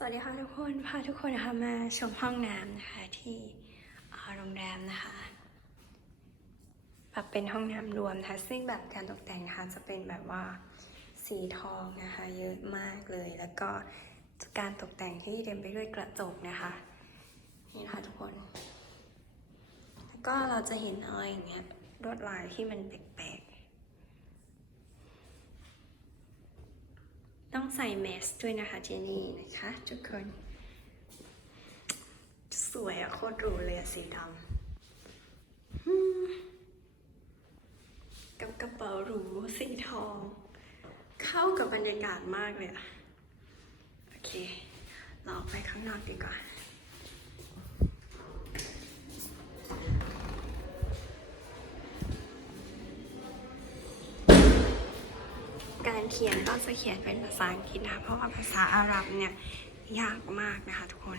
สวัสดีค่ะทุกคนพาทุกคนนะคะมาชมห้องน้ำนะคะที่โรงแรมนะคะแบบเป็นห้องน้ำรวมนะคะซึ่งแบบการตกแต่งนะคะจะเป็นแบบว่าสีทองนะคะเยอะมากเลย แล้วก็การตกแต่งที่เต็มไปด้วยกระจกนะคะนี่นะคะทุกคน แล้วก็เราจะเห็นอะไรอย่างเงี้ยลวดลายที่มันแปลกๆ ต้อง ใส่แมสด้วยนะคะที่นี่นะคะ ทุกคน สวยอะโคตรหรูเลยอะสีดำกับกระเป๋าหรูสีทอง เข้ากับบรรยากาศมากเลยอะโอเค เราไปข้างนอกดีกว่า การเขียนก็จะเขียนเป็นภาษาอังกฤษนะคะเพราะว่าภาษาอาหรับเนี่ยยากมากนะคะทุกคน